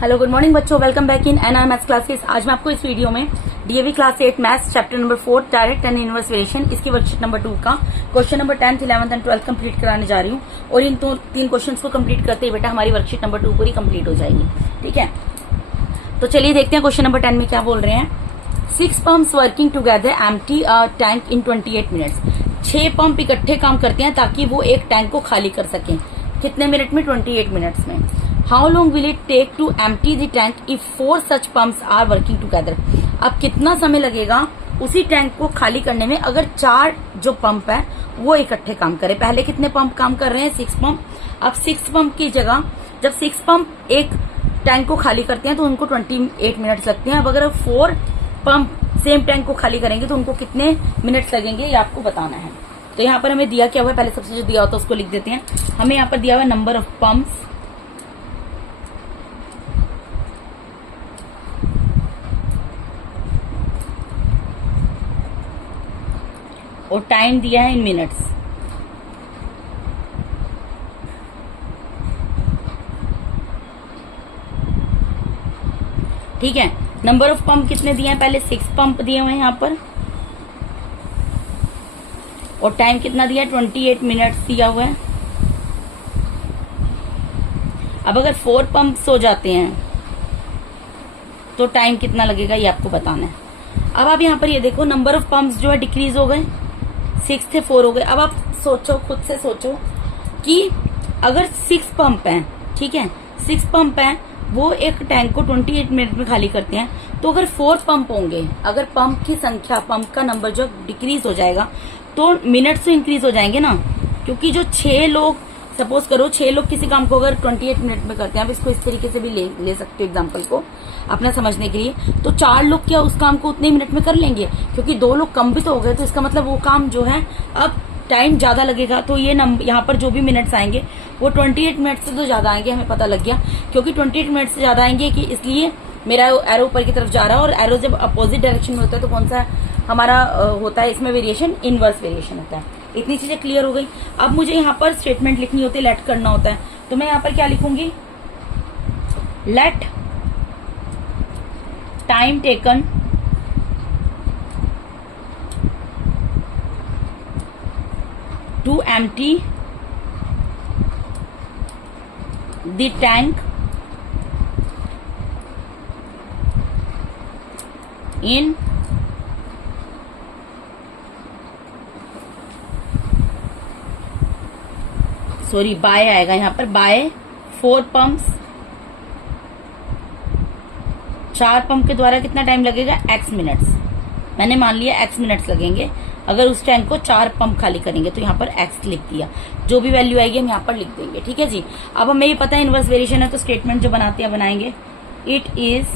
Hello good morning बच्चों, welcome back in NR maths classes. आज मैं आपको इस वीडियो में DAV class 8 maths chapter number 4 direct and inverse variation इसकी वर्कशीट नंबर 2 का question number 10th 11th and 12th complete कराने जा रही हूँ। और इन तीन क्वेश्चंस को कंप्लीट करते ही बेटा हमारी वर्कशीट नंबर 2 पूरी कंप्लीट हो जाएगी। ठीक है, तो चलिए देखते हैं क्वेश्चन नंबर 10 में क्या बोल रहे हैं। 6 pumps working together empty a tank in 28 minutes. 6 pump इकट्ठे काम करते हैं ताकि वो एक टैंक को खाली कर सकें। कितने मिनट में? 28 मिनट्स में। How long will it take to empty the tank if 4 such pumps are working together. अब कितना समय लगेगा उसी टैंक को खाली करने में अगर 4 जो पंप है वो इकट्ठे काम करे। पहले कितने पंप काम कर रहे हैं? 6 पंप। अब 6 पंप की जगह जब 6 पंप एक टैंक को खाली करते हैं तो उनको 28 मिनट्स लगते हैं। अब अगर 4 पंप सेम टैंक को खाली करेंगे तो उनको कितने मिनट्स लगेंगे ये आपको बताना है। तो यहाँ पर हमें दिया क्या हुआ है, पहले सबसे जो दिया होता है उसको लिख देते हैं। हमें यहाँ पर दिया हुआ है नंबर ऑफ पंप्स, और टाइम दिया है इन मिनट्स। ठीक है, नंबर ऑफ पंप कितने दिए हैं? पहले 6 पंप दिए हुए हैं यहाँ पर, और टाइम कितना दिया है? 28 मिनट्स दिया हुआ है। अब अगर 4 पंप्स हो जाते हैं तो टाइम कितना लगेगा ये आपको बताना है। अब आप यहाँ पर ये देखो, नंबर ऑफ पंप्स जो है डिक्रीज हो गए, 6 थे 4 हो गए। अब आप सोचो, खुद से सोचो कि अगर 6 पंप हैं, ठीक है, 6 पंप हैं, वो एक टैंक को 28 मिनट में खाली करते हैं, तो अगर 4 पंप होंगे, अगर पंप की संख्या, पंप का नंबर जो डिक्रीज हो जाएगा तो मिनट्स तो इंक्रीज हो जाएंगे ना। क्योंकि जो 6 लोग, सपोज करो 6 लोग किसी काम को अगर 28 मिनट में करते हैं, आप इसको इस तरीके से भी ले सकते हो एग्जाम्पल को अपना समझने के लिए, तो 4 लोग क्या उस काम को उतने मिनट में कर लेंगे? क्योंकि 2 लोग कम भी तो हो गए, तो इसका मतलब वो काम जो है अब टाइम ज्यादा लगेगा। तो ये यहाँ पर जो भी मिनट्स आएंगे वो 28 मिनट से तो ज्यादा आएंगे, हमें पता लग गया। क्योंकि 28 मिनट से ज्यादा आएंगे कि इसलिए मेरा एरो ऊपर की तरफ जा रहा है, और एरो जब अपोजिट डायरेक्शन में होता है तो कौन सा हमारा होता है इसमें वेरिएशन? इनवर्स वेरिएशन होता है। इतनी चीजें क्लियर हो गई। अब मुझे यहाँ पर स्टेटमेंट लिखनी होती है, लेट करना होता है, तो मैं यहाँ पर क्या लिखूंगी? Let time taken to empty the tank in by आएगा यहाँ पर, बाय 4 पंप्स। 4 पंप के द्वारा कितना टाइम लगेगा? x minutes. मैंने मान लिया x मिनट्स लगेंगे अगर उस टैंक को 4 पंप खाली करेंगे, तो यहाँ पर x लिख दिया। जो भी वैल्यू आएगी हम यहाँ पर लिख देंगे। ठीक है जी। अब हमें ये पता है इनवर्स वेरिएशन है, तो स्टेटमेंट जो बनाते हैं बनाएंगे। It is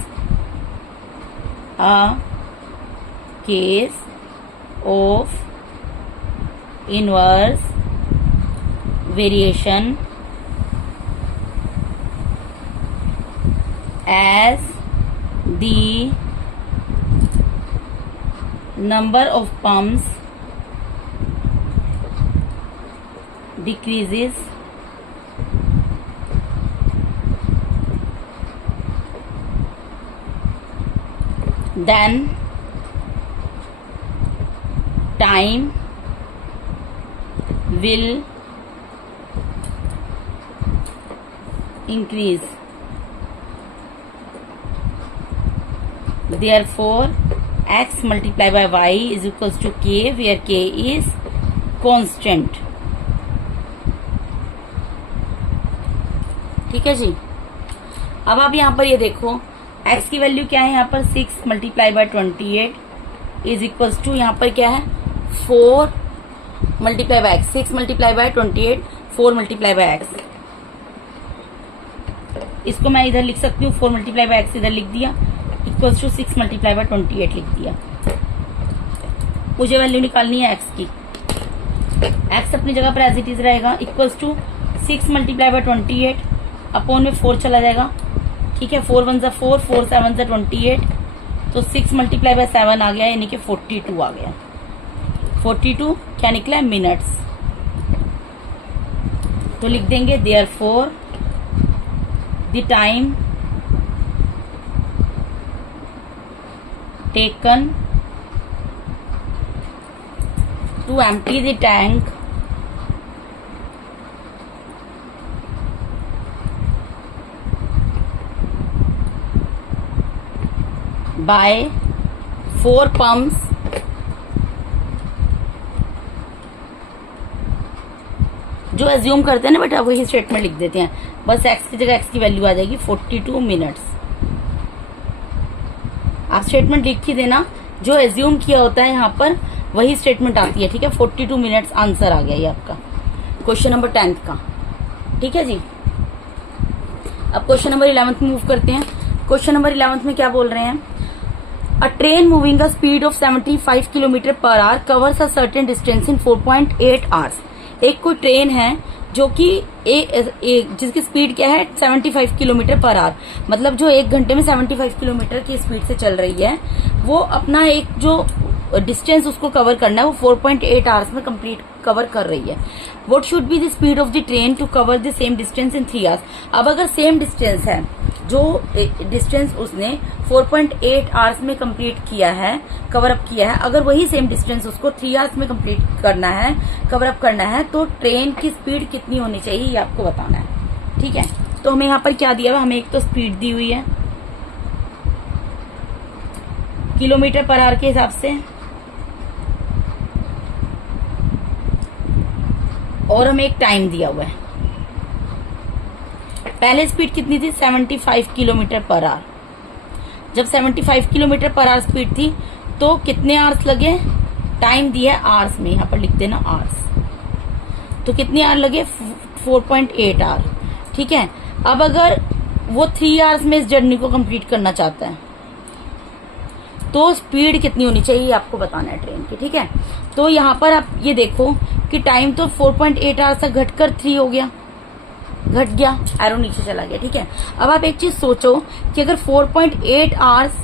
a case of inverse variation as the number of pumps decreases then time will increase. Therefore, x multiplied by y is equals to k, where k is constant. ठीक है जी। अब आप यहाँ पर ये देखो, x की value क्या है यहाँ पर? 6 multiply by 28 is equals to, यहाँ पर क्या है? 4 multiply by x। 6 multiply by 28, 4 multiply by x। इसको मैं इधर लिख सकती हूँ, 4 मल्टीप्लाई बाय x इधर लिख दिया, इक्वल्स टू 6 मल्टीप्लाई बाय 28 लिख दिया। मुझे वैल्यू निकालनी है x की। x अपनी जगह पर एज इट इज रहेगा, equals to 6 multiply by 28 upon में 4 चला जाएगा। ठीक है, 4 1 4, 4 7 28, तो 6 मल्टीप्लाई बाय 7 आ गया, यानी कि 42 आ गया। 42 क्या निकला है? मिनट्स। तो लिख देंगे therefore the time taken to empty the tank by 4 pumps जो एज्यूम करते हैं ना बेटा वही स्टेटमेंट लिख देते हैं, बस एक्स की जगह एक्स की वैल्यू आ जाएगी 42 मिनट्स। आप स्टेटमेंट लिख ही देना, जो एज्यूम किया होता है यहाँ पर वही स्टेटमेंट आती है, ठीक है। 42 मिनट्स आंसर आ गया ये आपका क्वेश्चन नंबर 10 का, ठीक है जी। अब क्वेश्चन नंबर 11 में मूव करते हैं। क्वेश्चन नंबर 11 में क्या बोल रहे हैं, अ train moving a speed of 75 kilometre per our covers a certain distance in 4.8 hours. एक कोई ट्रेन है जो कि जिसकी स्पीड क्या है 75 किलोमीटर पर आवर, मतलब जो 1 घंटे में 75 किलोमीटर की स्पीड से चल रही है, वो अपना एक जो डिस्टेंस उसको कवर करना है वो 4.8 आवर्स में कंप्लीट कवर कर रही है। What should be the speed of the train to cover the same distance in 3 hours. अब अगर सेम डिस्टेंस है, जो डिस्टेंस उसने 4.8 आवर्स में कंप्लीट किया है, कवर अप किया है, अगर वही सेम डिस्टेंस उसको 3 आवर्स में कंप्लीट करना है, कवर अप करना है, तो ट्रेन की स्पीड कितनी होनी चाहिए ये आपको बताना है, ठीक है। तो हमें यहाँ पर क्या दिया हुआ, हमें एक तो स्पीड दी हुई है किलोमीटर पर आवर के हिसाब से, और हमें एक टाइम दिया हुआ है। पहले स्पीड कितनी थी 75 किलोमीटर पर आवर। जब 75 किलोमीटर पर आवर स्पीड थी तो कितने आवर्स लगे, टाइम दिया है आवर्स में, यहाँ पर लिख देना आवर्स, तो कितने आवर लगे 4.8 आवर, ठीक है। अब अगर वो 3 आवर्स में इस जर्नी को कंप्लीट करना चाहता है तो स्पीड कितनी होनी चाहिए आपको बताना है ट्रेन की, ठीक है। तो यहाँ पर आप ये देखो कि टाइम तो 4.8 आवर्स तक घटकर 3 हो गया, घट गया, एरो नीचे चला गया, ठीक है। अब आप एक चीज सोचो कि अगर 4.8 आवर्स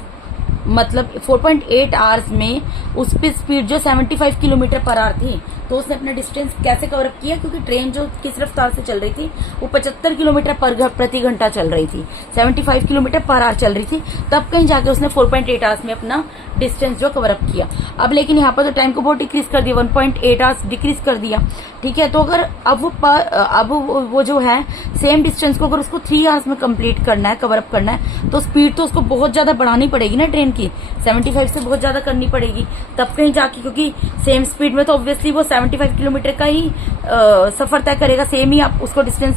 मतलब 4.8 आवर्स में उस पे स्पीड जो 75 किलोमीटर पर आवर थी, तो उसने अपना डिस्टेंस कैसे कवर अप किया, क्योंकि ट्रेन जो किस रफ्तार से चल रही थी वो 75 किलोमीटर प्रति घंटा चल रही थी, 75 किलोमीटर पर आवर चल रही थी, तब कहीं जाकर उसने 4.8 आवर्स में अपना डिस्टेंस जो कवर अप किया। अब लेकिन यहाँ पर तो टाइम को बहुत डिक्रीज कर दिया, 1.8 आवर्स डिक्रीज कर दिया, ठीक है। तो अगर अब वो जो है सेम डिस्टेंस को अगर उसको 3 आवर्स में कंप्लीट करना है, कवर अप करना है, तो स्पीड तो उसको बहुत ज्यादा बढ़ानी पड़ेगी ना ट्रेन की, 75 से बहुत ज्यादा करनी पड़ेगी, तब कहीं जाके, क्योंकि सेम स्पीड में तो ऑब्वियसली वो 75 किलोमीटर का ही सफर तय करेगा, सेम ही आप उसको डिस्टेंस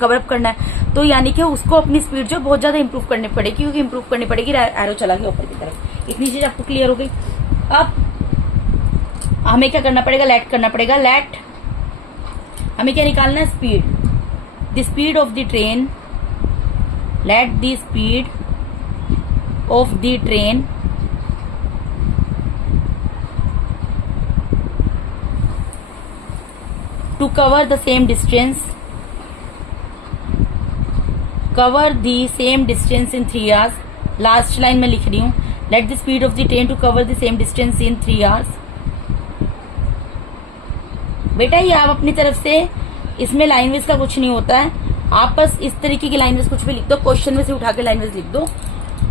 कवर अप करना है, तो यानी कि उसको अपनी स्पीड जो बहुत ज्यादा इंप्रूव करनी पड़ेगी, क्योंकि इंप्रूव करनी पड़ेगी, एरो चला गया ऊपर की तरफ। इतनी चीज आपको क्लियर हो गई। अब हमें क्या करना पड़ेगा, लेट करना पड़ेगा, लेट हमें क्या निकालना है, speed, the speed of the train, let the speed of the train to cover the same distance in 3 hours। Last line में लिख रही हूँ, let the speed of the train to cover the same distance in 3 hours। बेटा ये आप अपनी तरफ से, इसमें लाइन वेज का कुछ नहीं होता है, आप बस इस तरीके की लाइन वेज कुछ भी लिख दो, क्वेश्चन में से उठा के लाइन वेज लिख दो,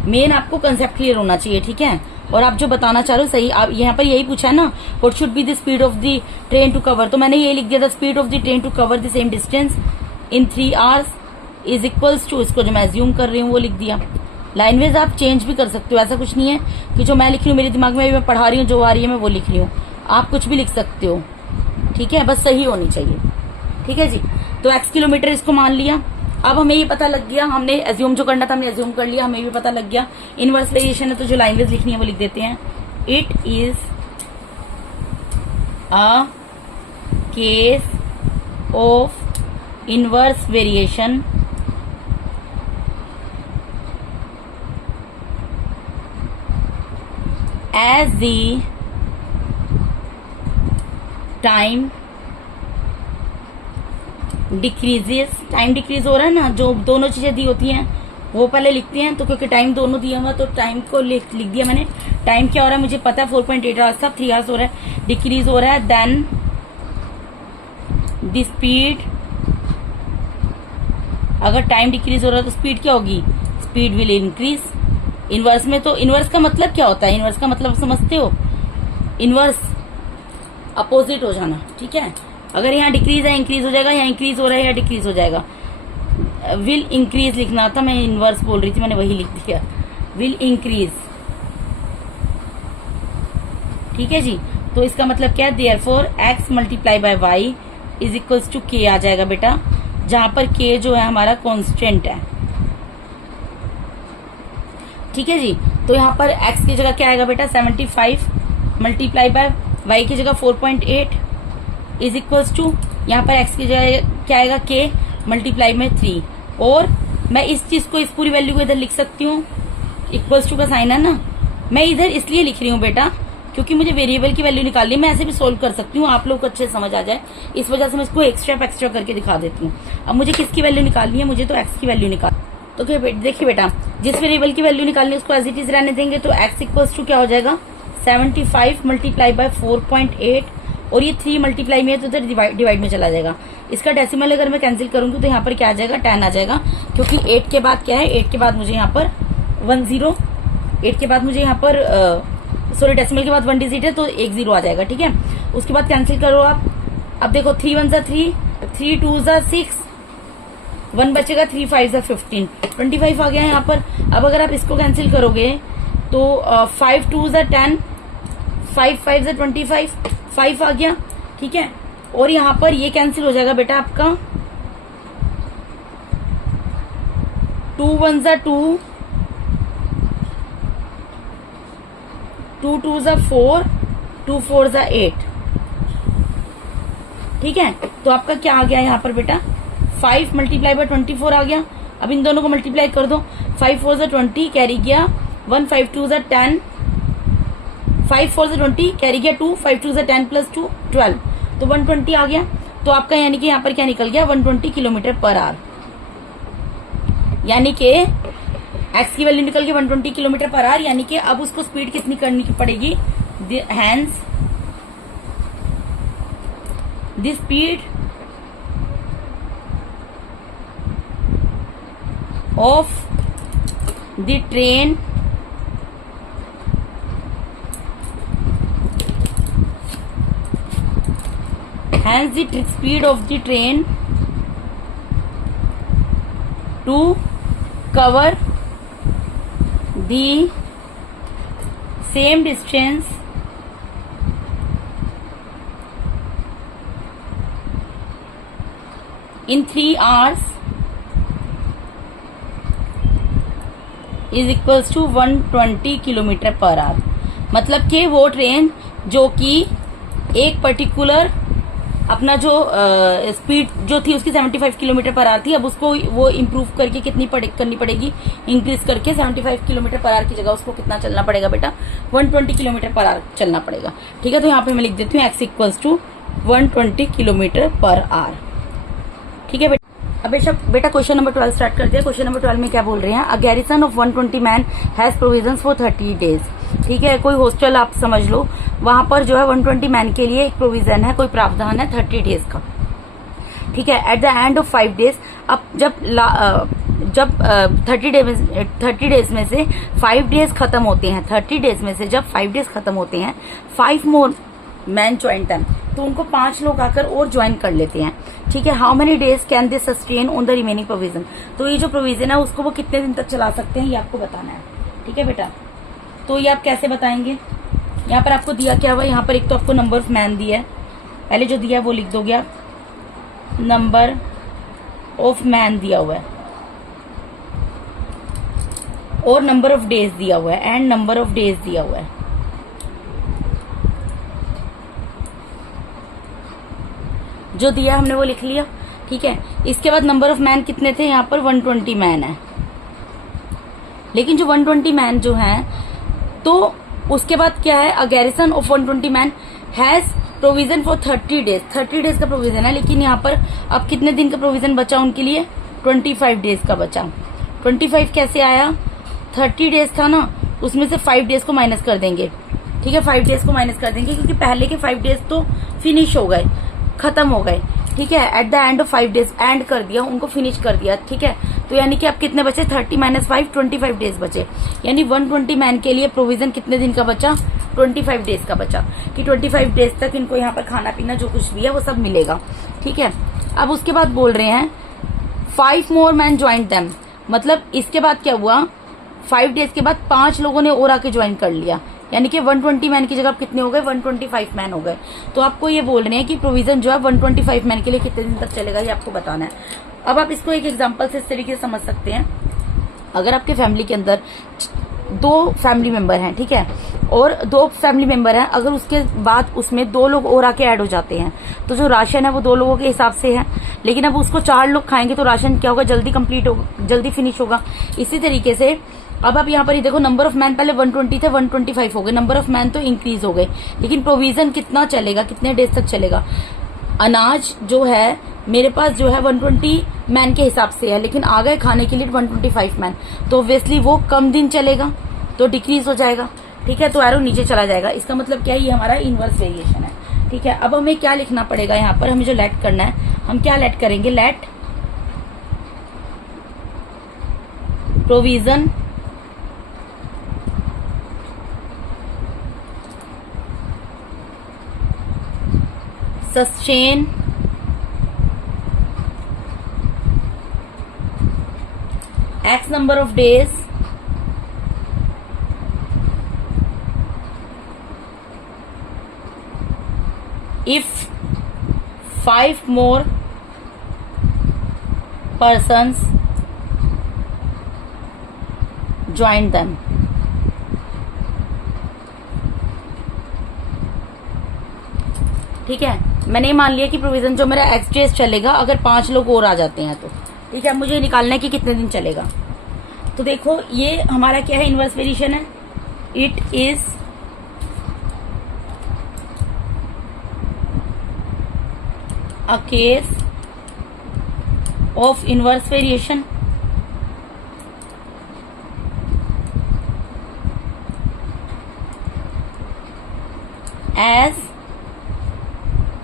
मेन आपको कंसेप्ट क्लियर होना चाहिए, ठीक है। और आप जो बताना चाह रहे हो सही, आप यहाँ पर यही पूछा है ना, what should be the speed of the train to cover, तो मैंने ये लिख दिया था, speed of the train to cover the same distance in 3 hours is equals to, इसको जो मैं एज्यूम कर रही हूँ वो लिख दिया। लाइनवेज आप चेंज भी कर सकते हो, ऐसा कुछ नहीं है कि जो मैं लिख रही हूँ मेरे दिमाग में मैं पढ़ा रही हूँ, जो आ रही है मैं वो लिख रही हूँ, आप कुछ भी लिख सकते हो, ठीक है, बस सही होनी चाहिए, ठीक है जी। तो x किलोमीटर इसको मान लिया। अब हमें ये पता लग गया, हमने एज्यूम जो करना था हमने एज्यूम कर लिया, हमें भी पता लग गया। इनवर्स वेरिएशन है तो जो लाइनवेज लिखनी है वो लिख देते हैं, it is a case of inverse variation as the time decreases, time decrease हो रहा है ना, जो दोनों चीजें दी होती हैं वो पहले लिखते हैं, तो क्योंकि टाइम दोनों दिया हुआ तो टाइम को लिख दिया मैंने। टाइम क्या हो रहा है मुझे पता है 4.8 आवर्स था, 3 आवर्स हो रहा है, डिक्रीज हो रहा है, देन द स्पीड, अगर टाइम डिक्रीज हो रहा है तो स्पीड क्या होगी, स्पीड विल इंक्रीज, इनवर्स में तो इनवर्स का मतलब क्या होता है, इनवर्स का मतलब समझते हो, इनवर्स अपोजिट हो जाना, ठीक है। अगर यहाँ डिक्रीज है इंक्रीज हो जाएगा, यहाँ इंक्रीज हो रहा है या डिक्रीज हो जाएगा। विल इंक्रीज लिखना था, मैं इनवर्स बोल रही थी, मैंने वही लिख दिया, विल इंक्रीज, ठीक है जी। तो इसका मतलब क्या है, therefore x multiply by y is equals to k आ जाएगा बेटा, जहां पर k जो है हमारा कांस्टेंट है, ठीक है जी। तो यहाँ पर x की जगह क्या आएगा बेटा 75 मल्टीप्लाई बाय y की जगह 4.8 इज इक्वल्स टू, यहाँ पर x की जगह क्या आएगा k मल्टीप्लाई में 3। और मैं इस चीज को, इस पूरी वैल्यू को इधर लिख सकती हूँ, इक्वल्स टू का साइन है ना, मैं इधर इसलिए लिख रही हूँ बेटा क्योंकि मुझे वेरिएबल की वैल्यू निकालनी है। मैं ऐसे भी सोल्व कर सकती हूँ, आप लोग को अच्छे समझ आ जाए, इस वजह से मैं इसको एक्स्ट्रा करके दिखा देती हूँ। अब मुझे किसकी वैल्यू निकालनी है, मुझे तो x की वैल्यू निकाल, तो देखिए बेटा, जिस वेरिएबल की वैल्यू निकालनी है उसको एज इट इज रहने देंगे। तो x इक्वल्स टू क्या हो जाएगा 75 मल्टीप्लाई बाय 4.8, और ये 3 मल्टीप्लाई में है तो उधर डिवाइड में चला जाएगा। इसका डेसिमल अगर मैं कैंसिल करूंगी तो यहाँ पर क्या आ जाएगा 10 आ जाएगा, क्योंकि 8 के बाद क्या है, 8 के बाद मुझे यहाँ पर 8 के बाद मुझे यहाँ पर सॉरी डेसिमल के बाद 1 डिजिट है तो 1 0 आ जाएगा, ठीक है। उसके बाद कैंसिल करो आप। अब देखो 3 1 3, 3 2 6, 1 बचेगा, 3 5 15, 25 आ गया है यहाँ पर। अब अगर आप इसको कैंसिल करोगे तो 5 2 10, 5 5 25, 5 आ गया, ठीक है। और यहाँ पर ये कैंसिल हो जाएगा बेटा आपका 2 1 2, 2 2 4, 2 4 8, ठीक है। तो आपका क्या आ गया यहाँ पर बेटा 5 मल्टीप्लाई बाय 24 आ गया। अब इन दोनों को मल्टीप्लाई कर दो, 5 4 20 कैरी गया 1, 5 2 10, 5 4 20 कैरी गया 2, 5 2 10 प्लस 2 12, तो 120 आ गया। तो आपका यानी कि यहाँ पर क्या निकल गया 120 किलोमीटर पर आवर, यानी कि x की वैल्यू निकल गई 120 किलोमीटर पर आवर। यानी कि अब उसको स्पीड कितनी करनी पड़ेगी, hence the speed of the train hence the speed of the train to cover the same distance in 3 hours is equals to 120 kilometre per our. मतलब कि वो ट्रेन जो कि एक पर्टिकुलर अपना जो स्पीड जो थी उसकी 75 किलोमीटर पर आवर थी, अब उसको वो इम्प्रूव करके कितनी करनी पड़ेगी, इंक्रीज करके 75 किलोमीटर पर आवर की जगह उसको कितना चलना पड़ेगा बेटा 120 किलोमीटर पर आवर चलना पड़ेगा, ठीक है। तो यहाँ पे मैं लिख देती हूँ x equals to 120 kilometre per hour, ठीक है बेटा। अब बेटा क्वेश्चन नंबर 12 स्टार्ट करते हैं। क्वेश्चन नंबर 12 में क्या बोल रहे हैं, a garrison of 120 man has provisions for 30 days, ठीक है। कोई हॉस्टल आप समझ लो, वहां पर जो है 120 मैन के लिए एक प्रोविजन है, कोई प्रावधान है 30 डेज का, ठीक है। At the end of 5 days, अब जब 30 डेज में से 5 डेज खत्म होते हैं, 30 डेज में से जब 5 डेज खत्म होते हैं, 5 मोर मैन ज्वाइन टर्म, तो उनको 5 लोग आकर और ज्वाइन कर लेते हैं, ठीक है। How many days can they sustain on the remaining provision, तो ये जो प्रोविजन है उसको वो कितने दिन तक चला सकते हैं ये आपको बताना है, ठीक है बेटा। तो ये आप कैसे बताएंगे, यहाँ पर आपको दिया क्या हुआ, यहाँ पर एक तो आपको नंबर ऑफ मैन दिया है, पहले जो दिया है वो लिख दोगे आप, नंबर ऑफ मैन दिया हुआ है और नंबर ऑफ डेज दिया हुआ है एंड नंबर ऑफ डेज दिया हुआ है, जो दिया हमने वो लिख लिया, ठीक है। इसके बाद नंबर ऑफ मैन कितने थे, यहाँ पर 120 मैन है, लेकिन जो 120 मैन जो हैं तो उसके बाद क्या है, a garrison of 120 man has provision for 30 days, 30 days का प्रोविजन है, लेकिन यहाँ पर अब कितने दिन का प्रोविजन बचा उनके लिए, 25 डेज का बचा। 25 कैसे आया, 30 डेज था ना, उसमें से 5 डेज को माइनस कर देंगे, ठीक है। 5 डेज को माइनस कर देंगे क्योंकि पहले के 5 डेज तो फिनिश हो गए, खत्म हो गए, ठीक है, at the end of 5 days, and कर दिया, उनको फिनिश कर दिया, ठीक है। तो यानी कि अब कितने बचे, 30 - 5 25 डेज बचे, यानी 120 मैन के लिए प्रोविजन कितने दिन का बचा, 25 डेज का बचा, कि 25 डेज तक इनको यहाँ पर खाना पीना जो कुछ भी है वो सब मिलेगा, ठीक है। अब उसके बाद बोल रहे हैं 5 मोर मैन ज्वाइन देम, मतलब इसके बाद क्या हुआ, 5 डेज के बाद 5 लोगों ने और आके ज्वाइन कर लिया, यानी कि 120 मैन की जगह कितने हो गए, 125 मैन हो गए। तो आपको ये बोल रहे हैं कि प्रोविजन जो है 125 मैन के लिए कितने दिन तक चलेगा, ये आपको बताना है। अब आप इसको एक एग्जांपल से इस तरीके से समझ सकते हैं, अगर आपके फैमिली के अंदर 2 फैमिली मेंबर हैं, ठीक है, और 2 फैमिली मेंबर हैं, अगर उसके बाद उसमें 2 लोग और आके ऐड हो जाते हैं, तो जो राशन है वो 2 लोगों के हिसाब से है, लेकिन अब उसको 4 लोग खाएंगे तो राशन क्या होगा, जल्दी कंप्लीट होगा, जल्दी फिनिश होगा। इसी तरीके से अब आप यहाँ पर ये देखो, नंबर ऑफ मैन पहले 120 थे, 125 हो गए, नंबर ऑफ मैन तो इंक्रीज हो गए, लेकिन प्रोविजन कितना चलेगा, कितने डेज तक चलेगा। अनाज जो है मेरे पास जो है 120 मैन के हिसाब से है, लेकिन आ गए खाने के लिए 125 मैन, तो ऑब्वियसली वो कम दिन चलेगा, तो डिक्रीज हो जाएगा, ठीक है। तो एरो नीचे चला जाएगा, इसका मतलब क्या है, ये हमारा इनवर्स वेरिएशन है, ठीक है। अब हमें क्या लिखना पड़ेगा, यहाँ पर हमें जो लेट करना है, हम क्या लेट करेंगे, let provision sustain x number of days if 5 more persons join them। ठीक है, मैंने मान लिया कि प्रोविजन जो मेरा एक्स डेज चलेगा अगर 5 लोग और आ जाते हैं तो, ठीक है। मुझे निकालना है कि कितने दिन चलेगा। तो देखो ये हमारा क्या है, इनवर्स वेरिएशन है, it is a case of inverse variation as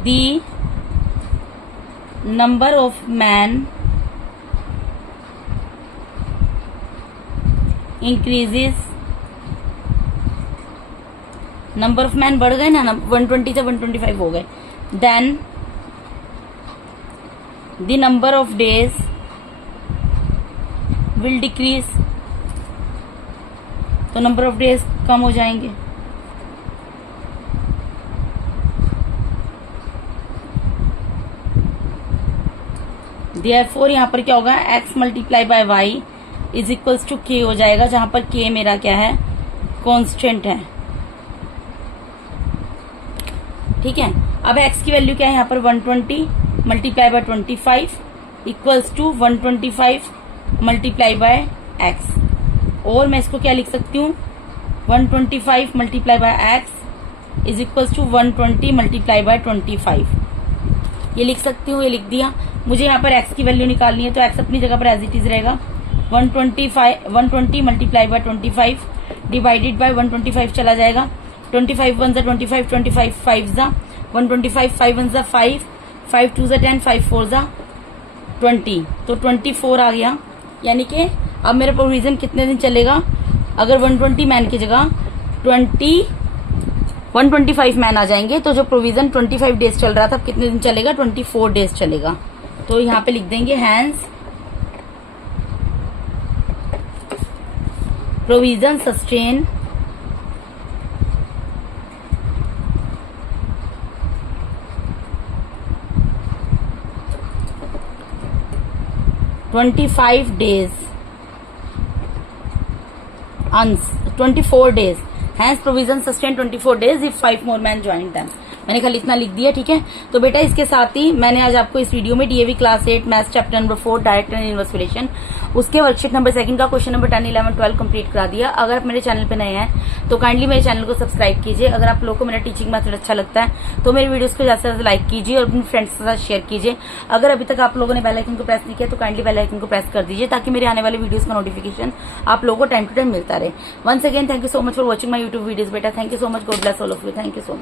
the number of man increases, number of man बढ़ गए ना, 120 से 125 हो गए, then the number of days will decrease, तो नंबर ऑफ डेज कम हो जाएंगे। देयरफॉर यहाँ पर क्या होगा, x multiply by y is equals to k हो जाएगा, जहां पर k मेरा क्या है, कांस्टेंट है, ठीक है। अब x की वैल्यू क्या है यहाँ पर, 120 multiply by 25 equals to 125 multiply by x, और मैं इसको क्या लिख सकती हूँ, 125 multiply by x is equals to 120 multiply by 25, ये लिख सकती हूँ, ये लिख दिया। मुझे यहाँ पर x की वैल्यू निकालनी है, तो x अपनी जगह पर एज इट इज रहेगा, 120 मल्टीप्लाई बाय 25 डिवाइडेड बाय 125 चला जाएगा, 25 1 जा 25, 25 5 जा 125, 5 1 जा 5, 5 2 जा 10, 5 4 जा 20, तो 24 आ गया। यानी कि अब मेरा प्रोविजन कितने दिन चलेगा, अगर 120 मैन की जगह 125 मैन आ जाएंगे, तो जो प्रोविजन 25 डेज चल रहा था, अब कितने दिन चलेगा, 24 डेज चलेगा। तो यहाँ पे लिख देंगे hence provision sustain (25 days) 24 days, hence provision sustain 24 days if 5 more men join them। मैंने खाली इतना लिख दिया, ठीक है। तो बेटा इसके साथ ही मैंने आज आपको इस वीडियो में DAV class 8 maths chapter number 4 direct and inverse variation उसके वर्कशीट नंबर 2 का क्वेश्चन नंबर 10 11 12 कंप्लीट करा दिया। अगर आप मेरे चैनल पे नए हैं तो काइंडली मेरे चैनल को सब्सक्राइब कीजिए। अगर आप लोगों को मेरा टीचिंग मेथड अच्छा लगता है तो मेरे वीडियोस को ज्यादा से ज्यादा लाइक कीजिए और अपने फ्रेंड्स के साथ शेयर कीजिए। अगर अभी तक आप लोगों ने बेल आइकन को प्रेस नहीं किया तो काइंडली बेल आइकन को प्रेस कर दीजिए ताकि मेरे आने वाले वीडियोस का नोटिफिकेशन आप लोगों को टाइम टू टाइम मिलता रहे। Once again thank you so much for watching my YouTube videos बेटा। Thank you so much. God bless all of you. Thank you so much.